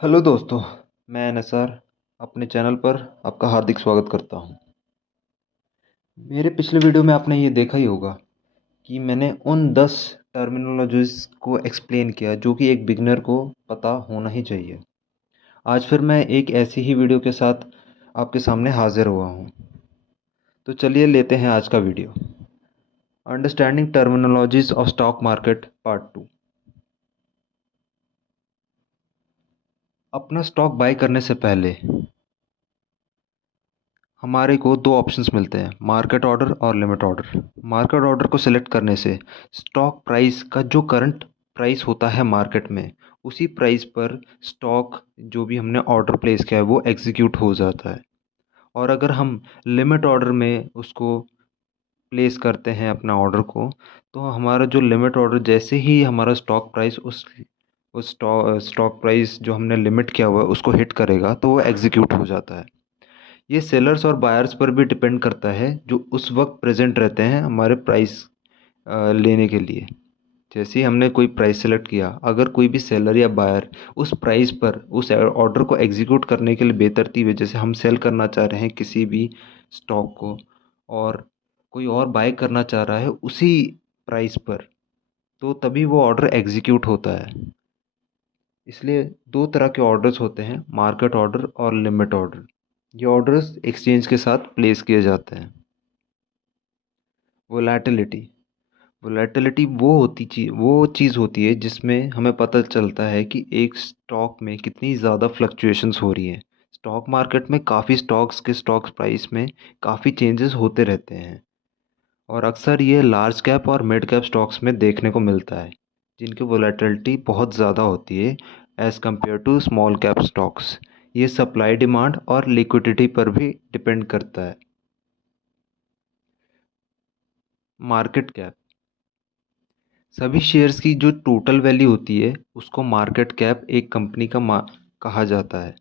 Hello दोस्तों। मैं नसार अपने चैनल पर आपका हार्दिक स्वागत करता हूं। मेरे पिछले वीडियो में आपने ये देखा ही होगा कि मैंने उन 10 टर्मिनोलॉजीज को एक्सप्लेन किया जो कि एक बिगनर को पता होना ही चाहिए। आज फिर मैं एक ऐसी ही वीडियो के साथ आपके सामने हाजिर हुआ हूं। तो चलिए लेते हैं आज का video. Understanding terminologies of stock market part 2। अपना स्टॉक बाय करने से पहले हमारे को दो ऑप्शंस मिलते हैं, मार्केट ऑर्डर और लिमिट ऑर्डर। मार्केट ऑर्डर को सिलेक्ट करने से स्टॉक प्राइस का जो करंट प्राइस होता है मार्केट में, उसी प्राइस पर स्टॉक जो भी हमने ऑर्डर प्लेस किया है वो एग्जीक्यूट हो जाता है। और अगर हम लिमिट ऑर्डर में उसको प्लेस करते हैं अपना ऑर्डर को, तो हमारा जो लिमिट ऑर्डर जैसे ही हमारा स्टॉक प्राइस उस स्टॉक प्राइस जो हमने लिमिट किया हुआ है उसको हिट करेगा तो वो एग्जीक्यूट हो जाता है। ये सेलर्स और बायर्स पर भी डिपेंड करता है जो उस वक्त प्रेजेंट रहते हैं हमारे प्राइस लेने के लिए। जैसे ही हमने कोई प्राइस सेलेक्ट किया, अगर कोई भी सेलर या बायर उस प्राइस पर उस ऑर्डर को एग्जीक्यूट करने के लिए बेतरतीब है, जैसे हम सेल करना चाह रहे हैं किसी भी स्टॉक को और कोई और बाय करना चाह रहा है उसी प्राइस पर, तो तभी वो ऑर्डर एग्जीक्यूट होता है। इसलिए दो तरह के ऑर्डर्स होते हैं, मार्केट ऑर्डर और लिमिट ऑर्डर। ये ऑर्डर्स एक्सचेंज के साथ प्लेस किए जाते हैं। वोलेटिलिटी। वोलेटिलिटी वो चीज़ होती है जिसमें हमें पता चलता है कि एक स्टॉक में कितनी ज़्यादा फ्लक्चुएशंस हो रही हैं। स्टॉक मार्केट में काफ़ी स्टॉक्स के स्टॉक प्राइस में काफ़ी चेंजेस होते रहते हैं और अक्सर ये लार्ज कैप और मिड कैप स्टॉक्स में देखने को मिलता है, जिनकी वोलेटिलिटी बहुत ज़्यादा होती है as compare to small cap stocks. ये सप्लाई डिमांड और लिक्विडिटी पर भी डिपेंड करता है। Market cap. सभी शेयर्स की जो टोटल वैल्यू होती है उसको मार्केट कैप एक कंपनी का कहा जाता है।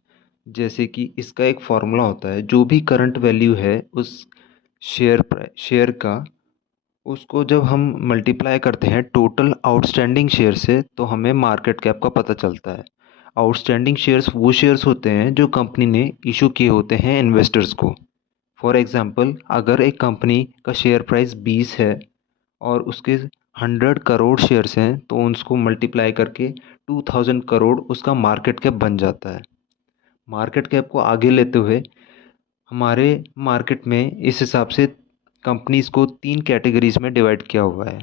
जैसे कि इसका एक फॉर्मूला होता है, जो भी करंट वैल्यू है उस शेयर का, उसको जब हम मल्टीप्लाई करते हैं टोटल आउटस्टैंडिंग शेयर से तो हमें मार्केट कैप का पता चलता है। आउटस्टैंडिंग शेयर्स वो शेयर्स होते हैं जो कंपनी ने इशू किए होते हैं इन्वेस्टर्स को। फॉर एग्ज़ाम्पल, अगर एक कंपनी का शेयर प्राइस 20 है और उसके 100 करोड़ शेयर्स हैं तो उसको मल्टीप्लाई करके 2000 करोड़ उसका मार्केट कैप बन जाता है। मार्केट कैप को आगे लेते हुए हमारे मार्केट में इस हिसाब से कंपनीज़ को 3 कैटेगरीज में डिवाइड किया हुआ है।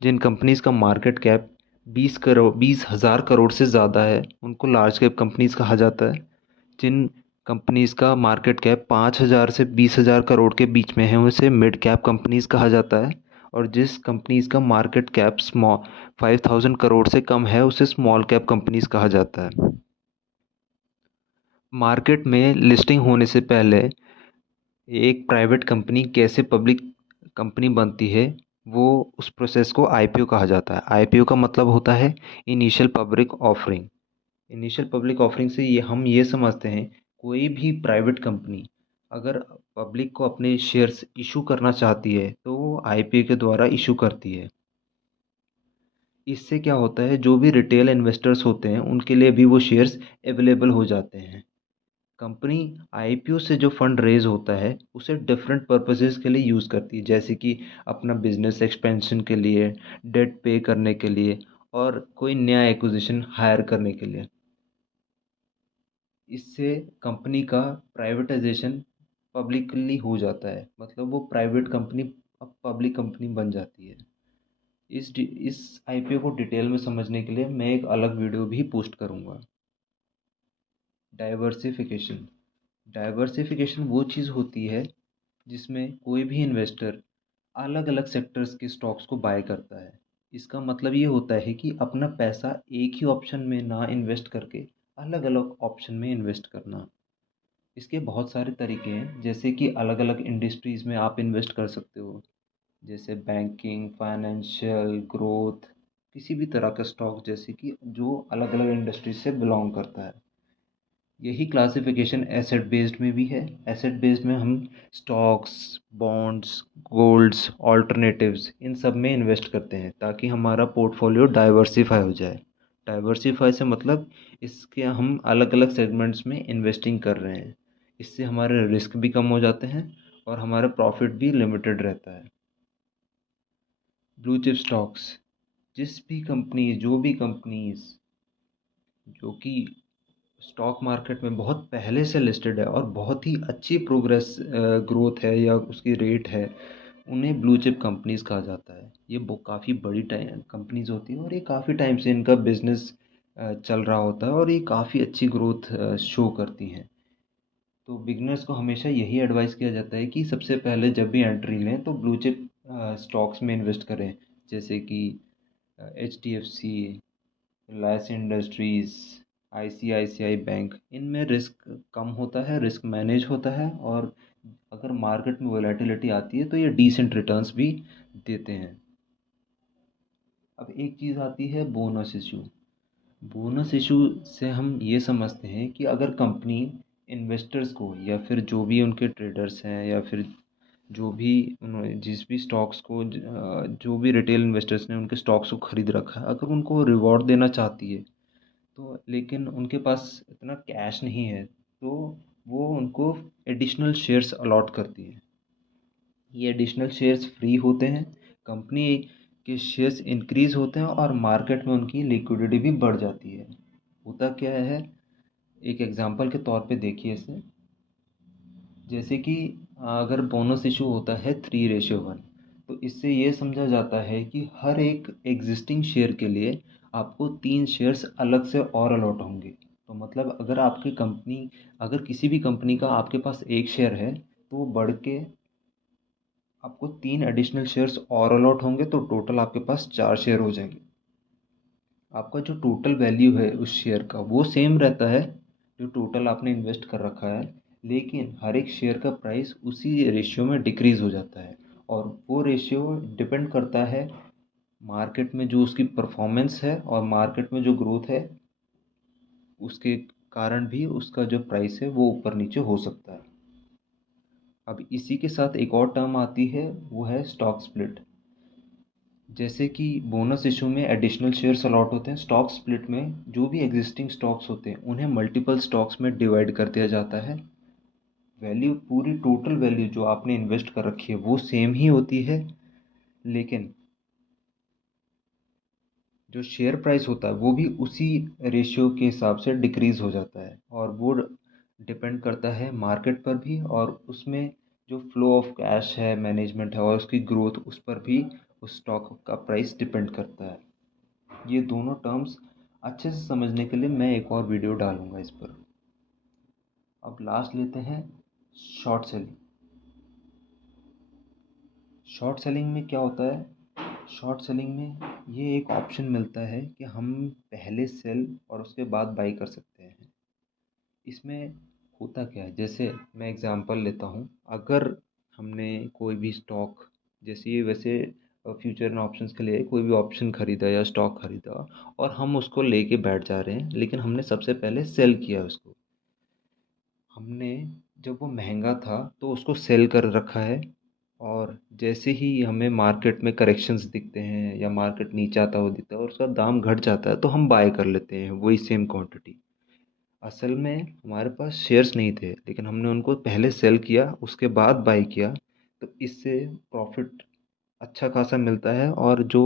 जिन कंपनीज़ का मार्केट कैप 20,000 करोड़ से ज़्यादा है उनको लार्ज कैप कंपनीज़ कहा जाता है। जिन कंपनीज़ का मार्केट कैप 5,000 से 20,000 करोड़ के बीच में है उसे मिड कैप कंपनीज़ कहा जाता है। और जिस कंपनीज़ का मार्केट कैप 5,000 करोड़ से कम है उसे स्मॉल कैप कंपनीज़ कहा जाता है। मार्केट में लिस्टिंग होने से पहले एक प्राइवेट कंपनी कैसे पब्लिक कंपनी बनती है, वो उस प्रोसेस को आईपीओ कहा जाता है। आईपीओ का मतलब होता है initial public offering. Initial public offering से ये हम ये समझते हैं, कोई भी प्राइवेट कंपनी अगर पब्लिक को अपने शेयर्स इशू करना चाहती है तो वो आईपीओ के द्वारा इशू करती है। इससे क्या होता है, जो भी रिटेल इन्वेस्टर्स होते हैं उनके लिए भी वो शेयर्स अवेलेबल हो जाते हैं। कंपनी आईपीओ से जो फंड रेज होता है उसे डिफरेंट पर्पसेस के लिए यूज़ करती है, जैसे कि अपना बिजनेस एक्सपेंशन के लिए, डेट पे करने के लिए और कोई नया एक्विजिशन हायर करने के लिए। इससे कंपनी का प्राइवेटाइजेशन पब्लिकली हो जाता है, मतलब वो प्राइवेट कंपनी अब पब्लिक कंपनी बन जाती है। इस आईपीओ को डिटेल में समझने के लिए मैं एक अलग वीडियो भी पोस्ट करूँगा। डाइवर्सिफिकेशन। डाइवर्सिफिकेशन वो चीज़ होती है जिसमें कोई भी इन्वेस्टर अलग अलग सेक्टर्स के स्टॉक्स को बाय करता है। इसका मतलब ये होता है कि अपना पैसा एक ही ऑप्शन में ना इन्वेस्ट करके अलग अलग ऑप्शन में इन्वेस्ट करना। इसके बहुत सारे तरीके हैं, जैसे कि अलग अलग इंडस्ट्रीज़ में आप इन्वेस्ट कर सकते हो, जैसे बैंकिंग, फाइनेंशियल, ग्रोथ, किसी भी तरह का स्टॉक जैसे कि जो अलग अलग इंडस्ट्रीज से बिलोंग करता है। यही क्लासिफिकेशन एसेट बेस्ड में भी है। एसेट बेस्ड में हम स्टॉक्स, बॉन्ड्स, गोल्ड्स, ऑल्टरनेटिव्स इन सब में इन्वेस्ट करते हैं ताकि हमारा पोर्टफोलियो डाइवर्सिफाई हो जाए। डाइवर्सिफाई से मतलब इसके हम अलग अलग सेगमेंट्स में इन्वेस्टिंग कर रहे हैं। इससे हमारे रिस्क भी कम हो जाते हैं और हमारा प्रॉफिट भी लिमिटेड रहता है। ब्लू चिप स्टॉक्स, जो भी कंपनीज जो कि स्टॉक मार्केट में बहुत पहले से लिस्टेड है और बहुत ही अच्छी प्रोग्रेस ग्रोथ है या उसकी रेट है, उन्हें ब्लू चिप कंपनीज कहा जाता है। ये काफ़ी बड़ी टाइम कंपनीज होती हैं और ये काफ़ी टाइम से इनका बिजनेस चल रहा होता है और ये काफ़ी अच्छी ग्रोथ शो करती हैं। तो बिगनर्स को हमेशा यही एडवाइस किया जाता है कि सबसे पहले जब भी एंट्री लें तो ब्लू चिप स्टॉक्स में इन्वेस्ट करें, जैसे कि HDFC, Reliance industries, ICICI bank. इनमें रिस्क कम होता है, रिस्क मैनेज होता है और अगर मार्केट में वोलेटिलिटी आती है तो ये डिसेंट रिटर्न्स भी देते हैं। अब एक चीज़ आती है बोनस इशू। बोनस इशू से हम ये समझते हैं कि अगर कंपनी इन्वेस्टर्स को या फिर जो भी उनके ट्रेडर्स हैं या फिर जो भी उन्होंने जिस भी स्टॉक्स को जो भी रिटेल इन्वेस्टर्स ने उनके स्टॉक्स को खरीद रखा है, अगर उनको रिवॉर्ड देना चाहती है तो लेकिन उनके पास इतना कैश नहीं है, तो वो उनको एडिशनल शेयर्स अलॉट करती है। ये एडिशनल शेयर्स फ्री होते हैं, कंपनी के शेयर्स इंक्रीज होते हैं और मार्केट में उनकी लिक्विडिटी भी बढ़ जाती है। होता क्या है, एक एग्जांपल के तौर पे देखिए इसे। जैसे कि अगर बोनस इशू होता है 3:1, तो इससे ये समझा जाता है कि हर एक एग्जिस्टिंग शेयर के लिए आपको 3 शेयर्स अलग से और अलॉट होंगे। तो मतलब अगर किसी भी कंपनी का आपके पास एक शेयर है तो वो बढ़ के आपको 3 एडिशनल शेयर्स और अलॉट होंगे, तो टोटल आपके पास 4 शेयर हो जाएंगे। आपका जो टोटल वैल्यू है उस शेयर का वो सेम रहता है जो टोटल आपने इन्वेस्ट कर रखा है, लेकिन हर एक शेयर का प्राइस उसी रेशियो में डिक्रीज़ हो जाता है और वो रेशियो डिपेंड करता है मार्केट में जो उसकी परफॉर्मेंस है और मार्केट में जो ग्रोथ है उसके कारण भी उसका जो प्राइस है वो ऊपर नीचे हो सकता है। अब इसी के साथ एक और टर्म आती है, वो है स्टॉक स्प्लिट। जैसे कि बोनस इशू में एडिशनल शेयर्स अलॉट होते हैं, स्टॉक स्प्लिट में जो भी एग्जिस्टिंग स्टॉक्स होते हैं उन्हें मल्टीपल स्टॉक्स में डिवाइड कर दिया जाता है। वैल्यू, पूरी टोटल वैल्यू जो आपने इन्वेस्ट कर रखी है वो सेम ही होती है, लेकिन जो शेयर प्राइस होता है वो भी उसी रेशियो के हिसाब से डिक्रीज़ हो जाता है और वो डिपेंड करता है मार्केट पर भी और उसमें जो फ्लो ऑफ कैश है, मैनेजमेंट है और उसकी ग्रोथ, उस पर भी उस स्टॉक का प्राइस डिपेंड करता है। ये दोनों टर्म्स अच्छे से समझने के लिए मैं एक और वीडियो डालूंगा इस पर। अब लास्ट लेते हैं शॉर्ट सेलिंग। शॉर्ट सेलिंग में क्या होता है, शॉर्ट सेलिंग में ये एक ऑप्शन मिलता है कि हम पहले सेल और उसके बाद बाई कर सकते हैं। इसमें होता क्या है, जैसे मैं एग्जांपल लेता हूँ, अगर हमने कोई भी स्टॉक, जैसे ये वैसे फ्यूचर एंड ऑप्शंस के लिए कोई भी ऑप्शन खरीदा या स्टॉक खरीदा और हम उसको लेके बैठ जा रहे हैं, लेकिन हमने सबसे पहले सेल किया उसको। हमने जब वो महंगा था तो उसको सेल कर रखा है और जैसे ही हमें मार्केट में करेक्शंस दिखते हैं या मार्केट नीचे आता हुआ दिखता है और उसका दाम घट जाता है तो हम बाय कर लेते हैं वही सेम क्वांटिटी। असल में हमारे पास शेयर्स नहीं थे, लेकिन हमने उनको पहले सेल किया उसके बाद बाय किया, तो इससे प्रॉफिट अच्छा खासा मिलता है और जो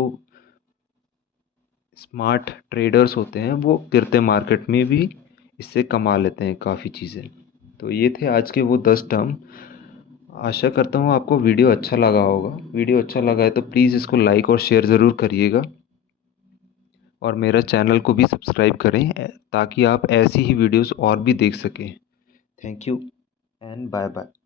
स्मार्ट ट्रेडर्स होते हैं वो गिरते मार्केट में भी इससे कमा लेते हैं काफ़ी चीज़ें। तो ये थे आज के वो 10 टर्म। आशा करता हूँ आपको वीडियो अच्छा लगा होगा। वीडियो अच्छा लगा है तो प्लीज़ इसको लाइक और शेयर ज़रूर करिएगा और मेरा चैनल को भी सब्सक्राइब करें ताकि आप ऐसी ही वीडियोस और भी देख सकें। Thank you and bye bye.